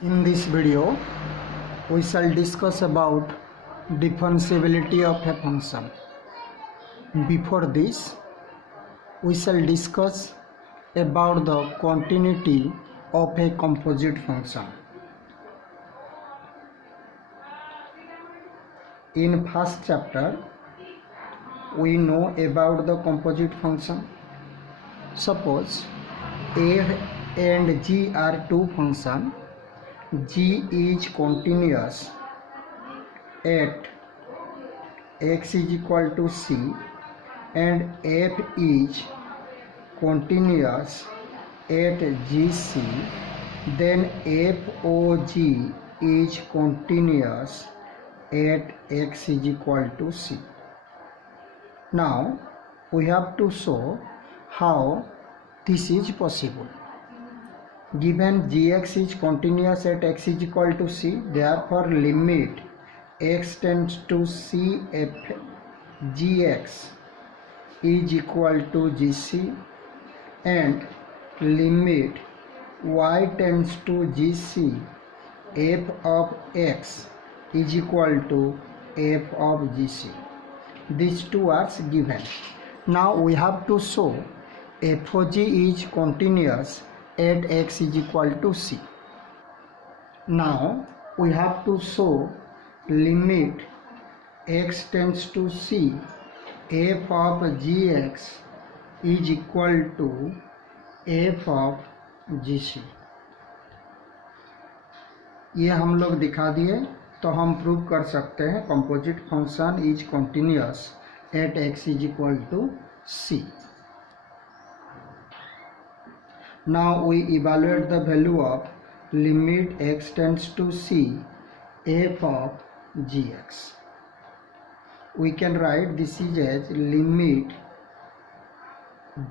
In this video, we shall discuss about differentiability of a function. Before this, we shall discuss about the continuity of a composite function. In first chapter, we know about the composite function. Suppose a and g are two functions. G is continuous at x is equal to c and f is continuous at gc, then FOG is continuous at x is equal to c. Now we have to show how this is possible. Given gx is continuous at x is equal to c, therefore limit x tends to c f gx is equal to gc and limit y tends to gc f of x is equal to f of gc. These two are given. Now we have to show FOG is continuous at x is equal to c. Now we have to show limit x tends to c f of gx is equal to f of gc. ये हम लोग दिखा दिए, तो हम prove कर सकते हैं composite function is continuous at x is equal to c. Now we evaluate the value of limit x tends to c f of gx. We can write this is as limit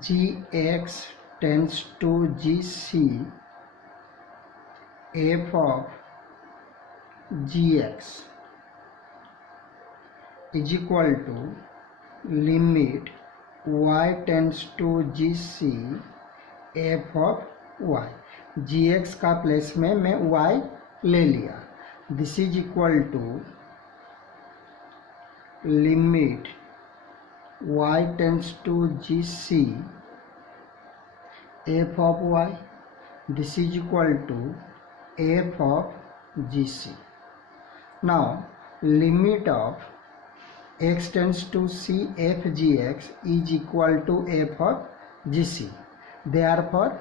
gx tends to gc f of gx is equal to limit y tends to gc f of y. gx का place में मैं y ले लिया. This is equal to limit y tends to gc f of y. This is equal to f of gc. Now limit of x tends to c f gx is equal to f of gc. Therefore,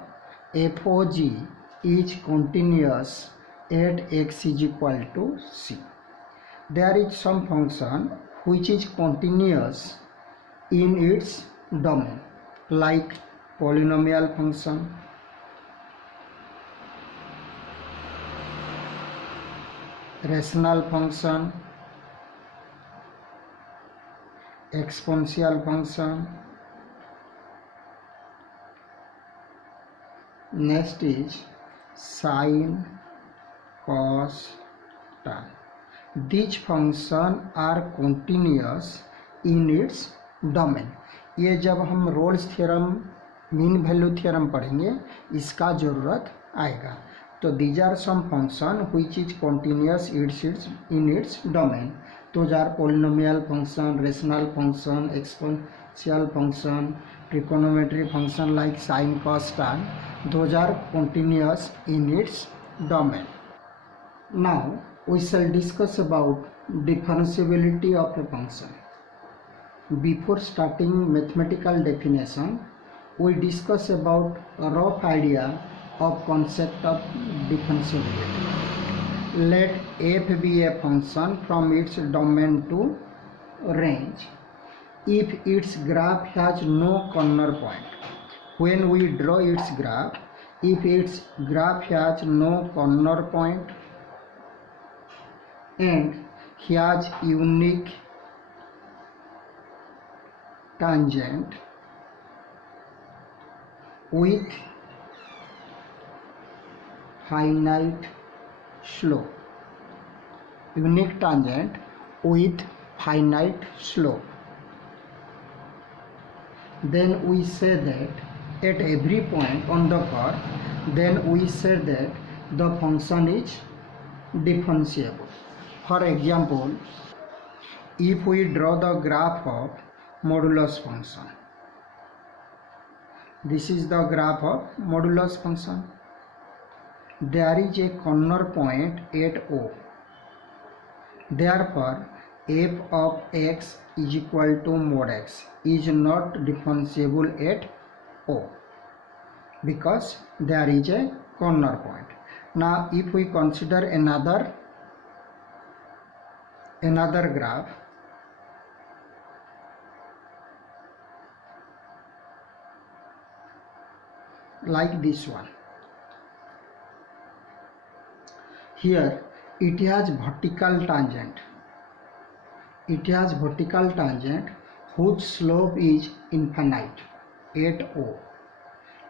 FOG is continuous at x is equal to c. There is some function which is continuous in its domain, like polynomial function, rational function, exponential function. Next is sine, cos, tan. These functions are continuous in its domain. ये जब हम Rolle's theorem mean value theorem पढ़ेंगे इसका ज़रूरत आएगा. तो these are some function which is continuous in its domain. Those are polynomial function, rational function, exponential function, trigonometry function like sine, cos, tan. Those are continuous in its domain. Now we shall discuss about differentiability of a function. Before starting mathematical definition, we discuss about a rough idea of concept of differentiability. Let f be a function from its domain to range if its graph has no corner point. When we draw its graph, if its graph has no corner point and has unique tangent with finite slope, unique tangent with finite slope, then we say that at every point on the curve, then we say that the function is differentiable. For example, if we draw the graph of modulus function, this is the graph of modulus function. There is a corner point at O. Therefore, f of x is equal to mod x is not differentiable at O because there is a corner point. Now, if we consider another graph, like this one. Here it has vertical tangent. It has vertical tangent whose slope is infinite at O.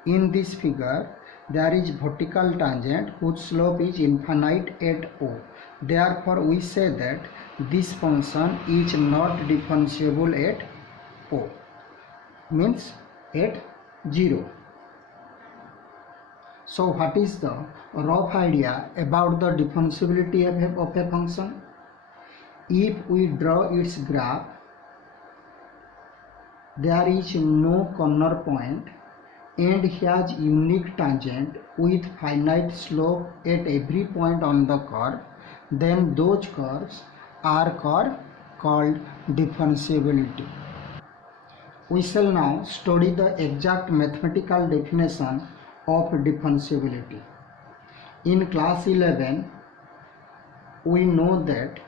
In this figure, there is vertical tangent whose slope is infinite at O. Therefore, we say that this function is not differentiable at O, means at 0. So, what is the rough idea about the differentiability of a function? If we draw its graph, there is no corner point and has unique tangent with finite slope at every point on the curve, then those curves are called differentiability. We shall now study the exact mathematical definition of differentiability. In class 11, we know that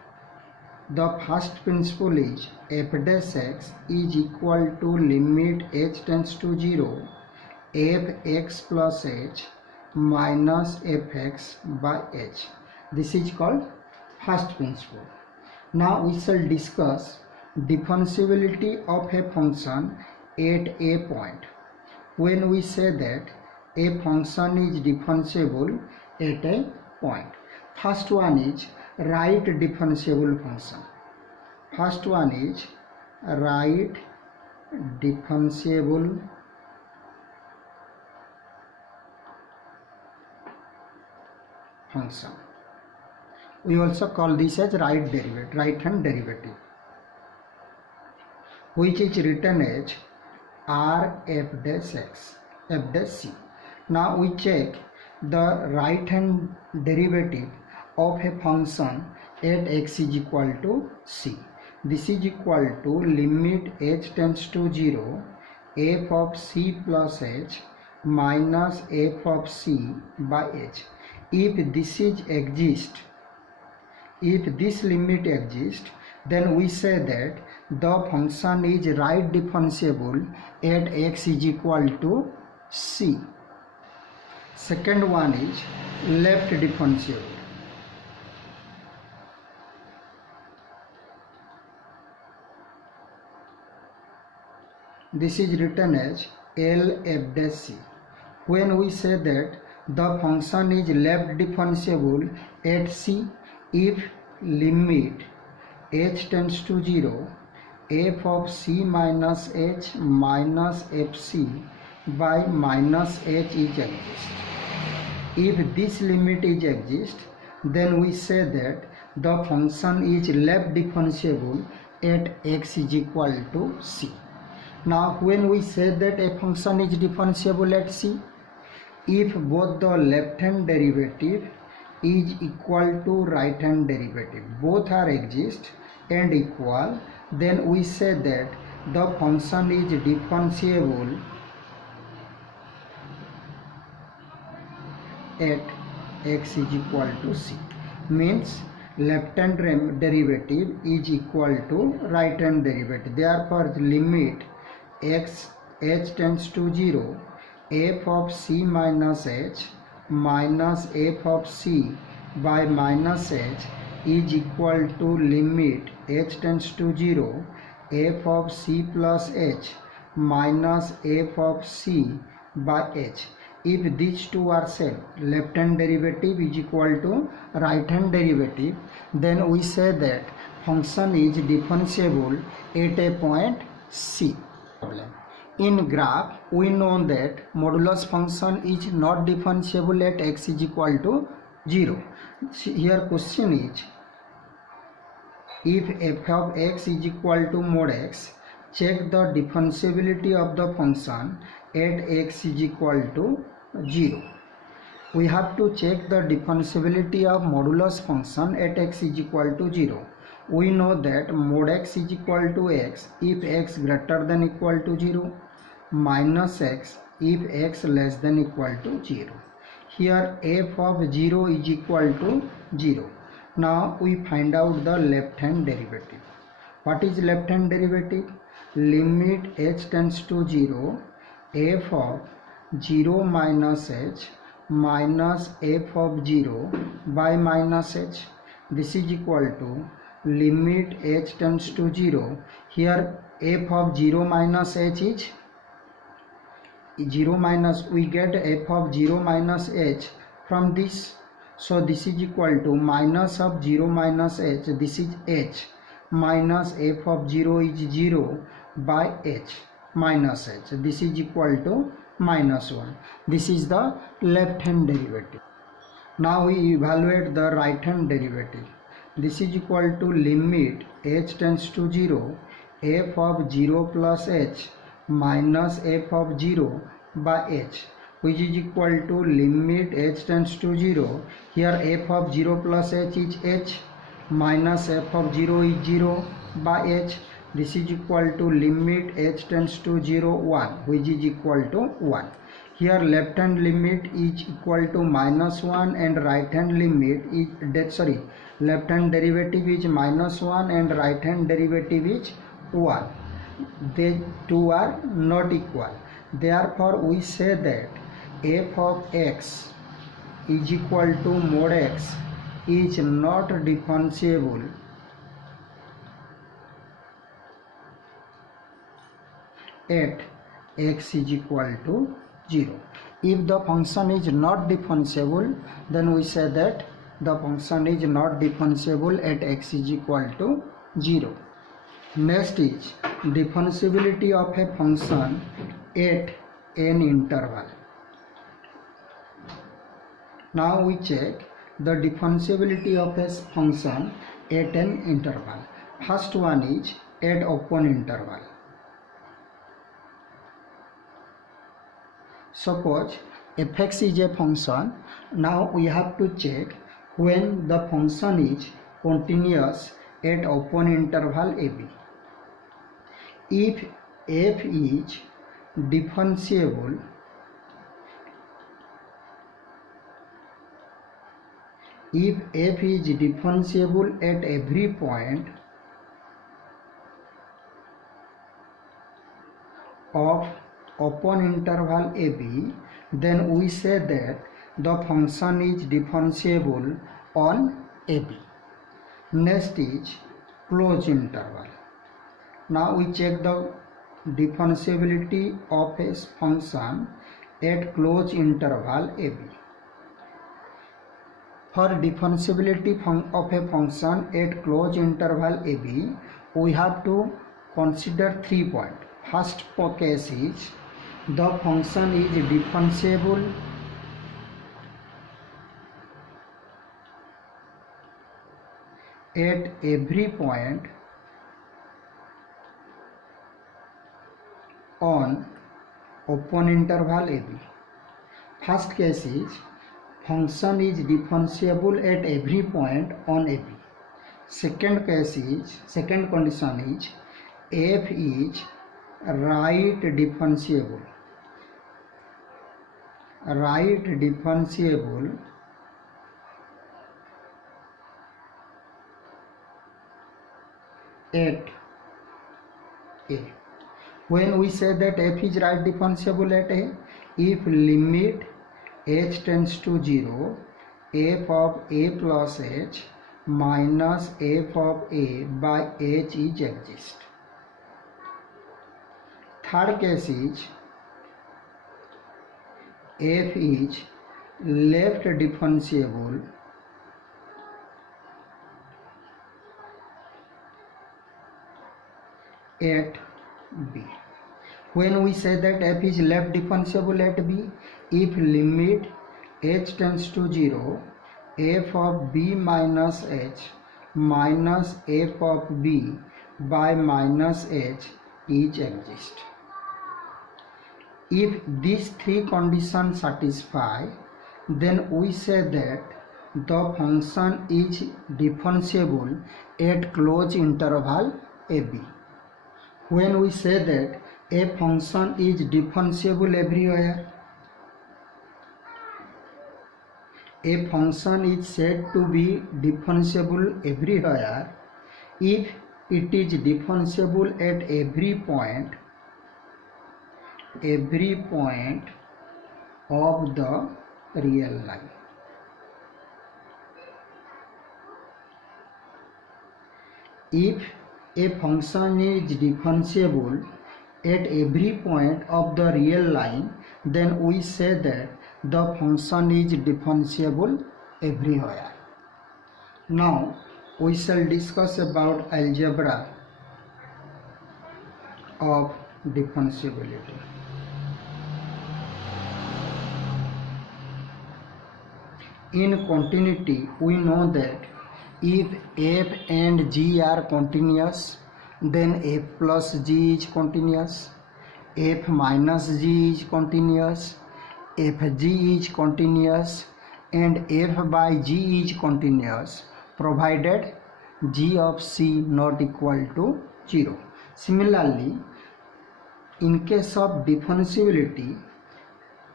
the first principle is f dash x is equal to limit h tends to 0 fx plus h minus fx by h. This is called first principle. Now we shall discuss differentiability of a function at a point. When we say that a function is differentiable at a point, first one is right differentiable function. First one is right differentiable function. We also call this as right hand derivative, which is written as r f dash x f dash c. Now we check the right hand derivative of a function at x is equal to c. This is equal to limit h tends to 0 f of c plus h minus f of c by h. If this limit exists, then we say that the function is right differentiable at x is equal to c. Second one is left differentiable. This is written as L f dash c. When we say that the function is left differentiable at c if limit h tends to 0 f of c minus h minus fc by minus h is exist. If this limit is exist, then we say that the function is left differentiable at x is equal to c. Now when we say that a function is differentiable at c, if both the left hand derivative is equal to right hand derivative, both are exist and equal, then we say that the function is differentiable at x is equal to c. Means left hand derivative is equal to right hand derivative. Therefore the limit h tends to 0 f of c minus h minus f of c by minus h is equal to limit h tends to 0 f of c plus h minus f of c by h. If these two are same, left hand derivative is equal to right hand derivative, then we say that function is differentiable at a point c. In graph, we know that modulus function is not differentiable at x is equal to 0. Here question is, if f of x is equal to mod x, check the differentiability of the function at x is equal to 0. We have to check the differentiability of modulus function at x is equal to 0. We know that mod x is equal to x if x greater than equal to 0, minus x if x less than equal to 0. Here f of 0 is equal to 0. Now we find out the left hand derivative. What is left hand derivative? Limit h tends to 0, f of 0 minus h minus f of 0 by minus h. This is equal to limit h tends to 0. Here f of 0 minus h is 0 minus, we get f of 0 minus h from this. So this is equal to minus of 0 minus h, this is h, minus f of 0 is 0 by h minus h. This is equal to minus 1. This is the left hand derivative. Now we evaluate the right hand derivative. This is equal to limit h tends to 0, f of 0 plus h minus f of 0 by h, which is equal to limit h tends to 0. Here f of 0 plus h is h, minus f of 0 is 0 by h. This is equal to limit h tends to 0 1, which is equal to 1. Here left hand limit is equal to minus 1 and right hand limit is left hand derivative is minus 1 and right hand derivative is 1. They two are not equal. Therefore we say that f of x is equal to mod x is not differentiable at x is equal to 0. If the function is not differentiable, then we say that the function is not differentiable at x is equal to 0. Next is differentiability of a function at n interval. Now we check the differentiability of a function at an interval. First one is at open interval. Suppose fx is a function. Now we have to check when the function is continuous at open interval ab. If f is differentiable at every point of open interval ab, then we say that the function is differentiable on ab. Next is closed interval. Now we check the differentiability of a function at closed interval ab. For differentiability of a function at closed interval ab, we have to consider 3 points. First case is the function is differentiable at every point on open interval ab. First case is function is differentiable at every point on ab. Second condition is f is right differentiable at a. When we say that f is right differentiable at a, if limit h tends to 0, f of a plus h minus f of a by h is exist. Third case is f is left differentiable at b. When we say that f is left differentiable at b, if limit h tends to 0, f of b minus h minus f of b by minus h is exist. If these three conditions satisfy, then we say that the function is differentiable at closed interval ab. When we say that a function is differentiable everywhere, a function is said to be differentiable everywhere if it is differentiable at every point of the real line. If a function is differentiable at every point of the real line, then we say that the function is differentiable everywhere. Now we shall discuss about algebra of differentiability. In continuity, we know that if f and g are continuous, then f plus g is continuous, f minus g is continuous, fg is continuous, and f by g is continuous, provided g of c not equal to 0. Similarly, in case of differentiability,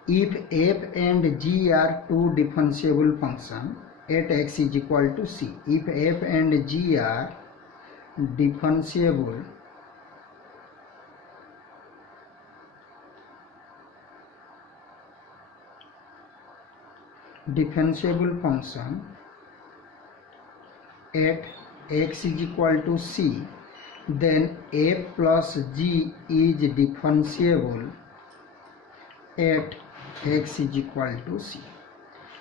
if f and g are two differentiable functions at x is equal to c, if f and g are differentiable function at x is equal to c, then f plus g is differentiable at x is equal to c.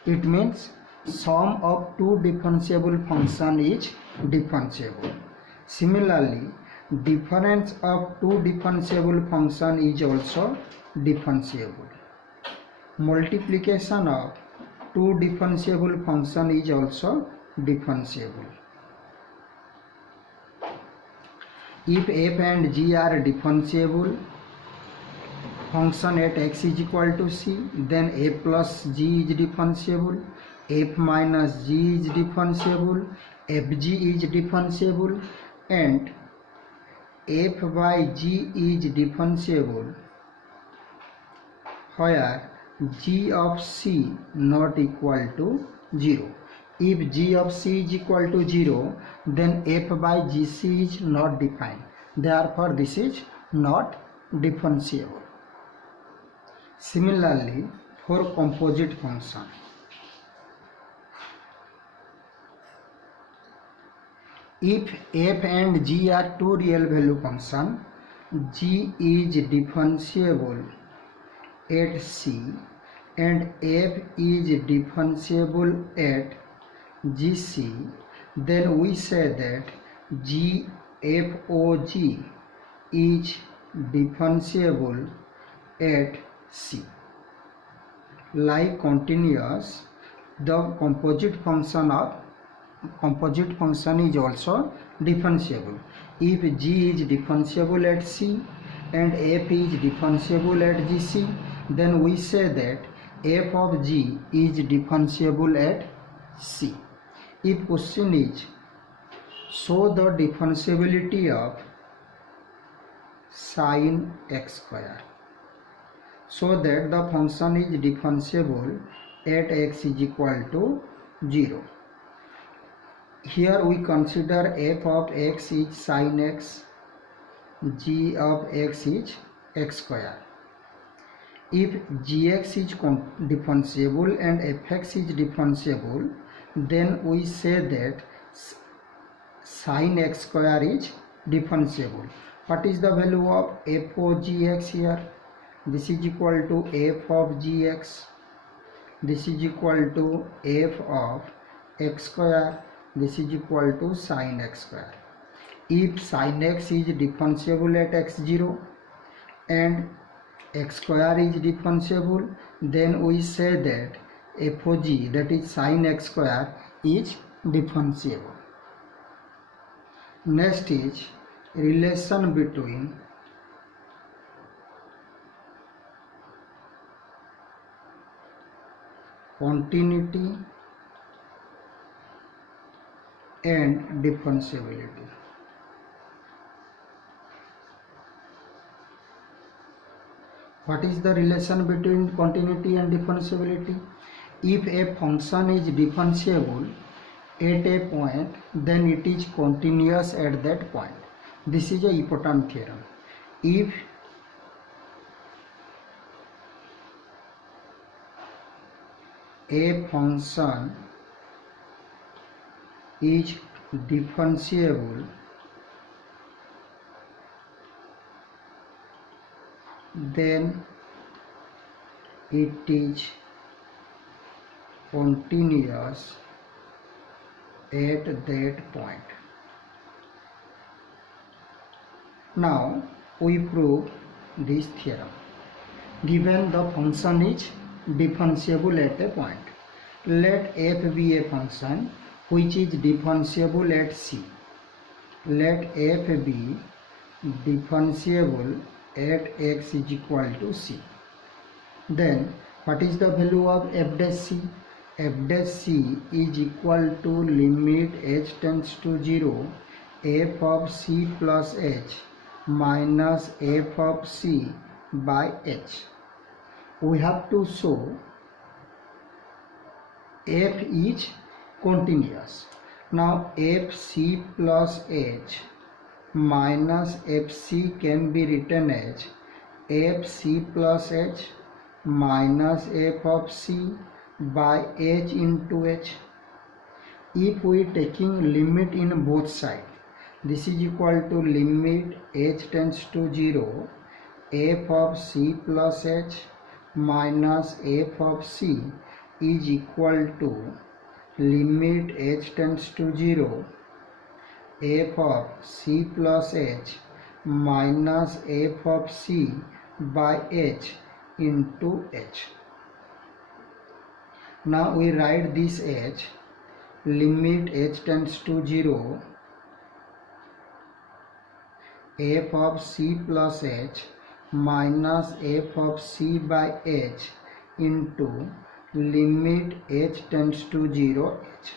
It means sum of two differentiable function is differentiable. Similarly, difference of two differentiable function is also differentiable. Multiplication of two differentiable function is also differentiable. If f and g are differentiable function at x is equal to c, then f plus g is differentiable, f minus g is differentiable, fg is differentiable, and f by g is differentiable where g of c not equal to 0. If g of c is equal to 0, then f by gc is not defined. Therefore, this is not differentiable. Similarly, for composite function, if f and g are two real value functions, g is differentiable at c and f is differentiable at gc, then we say that g f o g is differentiable at c. Like continuous, the composite function is also differentiable. If g is differentiable at c and f is differentiable at gc, then we say that f of g is differentiable at c. If question is show the differentiability of sin x square, so that the function is differentiable at x is equal to 0. Here we consider f of x is sin x, g of x is x square. If gx is differentiable and fx is differentiable, then we say that sin x square is differentiable. What is the value of f of gx here? This is equal to f of gx. This is equal to f of x square. This is equal to sin x square. If sin x is differentiable at x0 and x square is differentiable, then we say that FOG, that is sin x square, is differentiable. Next is relation between continuity and differentiability. What is the relation between continuity and differentiability? If a function is differentiable at a point, then it is continuous at that point. This is a important theorem. If a function is differentiable, then it is continuous at that point. Now we prove this theorem. Given the function is differentiable at a point, let f be a function which is differentiable at c. Let f be differentiable at x is equal to c. Then what is the value of f dash c? F dash c is equal to limit h tends to 0 f of c plus h minus f of c by h. We have to show f is continuous. Now fc plus h minus fc can be written as fc plus h minus f of c by h into h. If we taking limit in both sides, this is equal to limit h tends to 0 f of c plus h minus f of c is equal to limit h tends to 0 f of c plus h minus f of c by h into h. Now we write this h, limit h tends to 0 f of c plus h minus f of c by h into limit h tends to 0 h.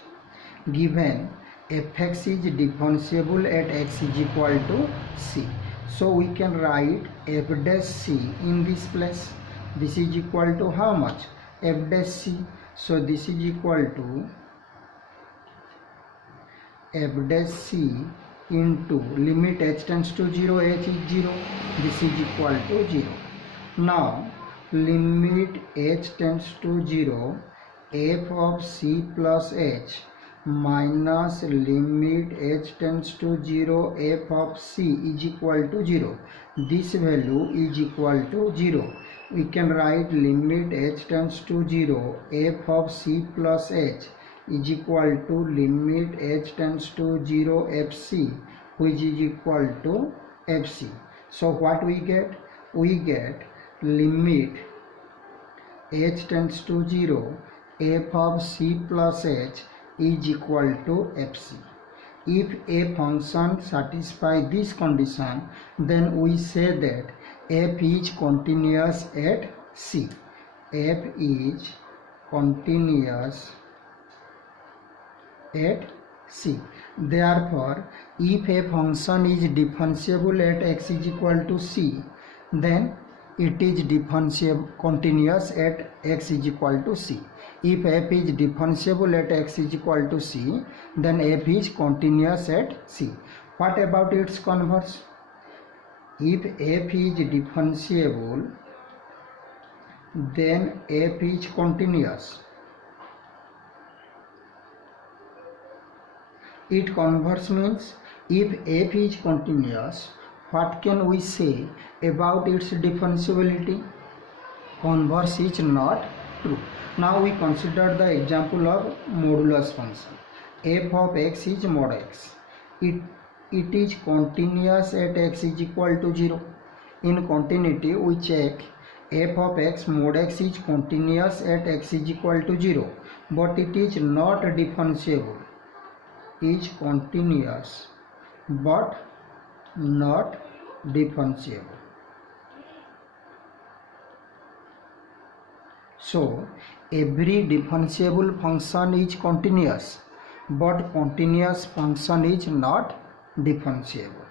Given fx is differentiable at x is equal to c, so we can write f dash c in this place. This is equal to how much? F dash c. So this is equal to f dash c into limit h tends to 0 h is 0. This is equal to 0. Now limit h tends to 0 f of c plus h minus limit h tends to 0 f of c is equal to 0. This value is equal to 0. We can write limit h tends to 0 f of c plus h is equal to limit h tends to 0 fc, which is equal to fc. So what we get? We get limit h tends to 0 f of c plus h is equal to fc. If a function satisfies this condition, then we say that f is continuous at c. F is continuous at c. Therefore, if a function is differentiable at x is equal to c, then it is continuous at x is equal to c. If f is differentiable at x is equal to c, then f is continuous at c. What about its converse? If f is differentiable, then f is continuous. It converse means if f is continuous, what can we say about its differentiability? Converse is not true. Now we consider the example of modulus function. F of x is mod x. It is continuous at x is equal to 0. In continuity, we check f of x mod x is continuous at x is equal to 0, but it is not differentiable. Is continuous but not differentiable. So every differentiable function is continuous, but continuous function is not differentiable.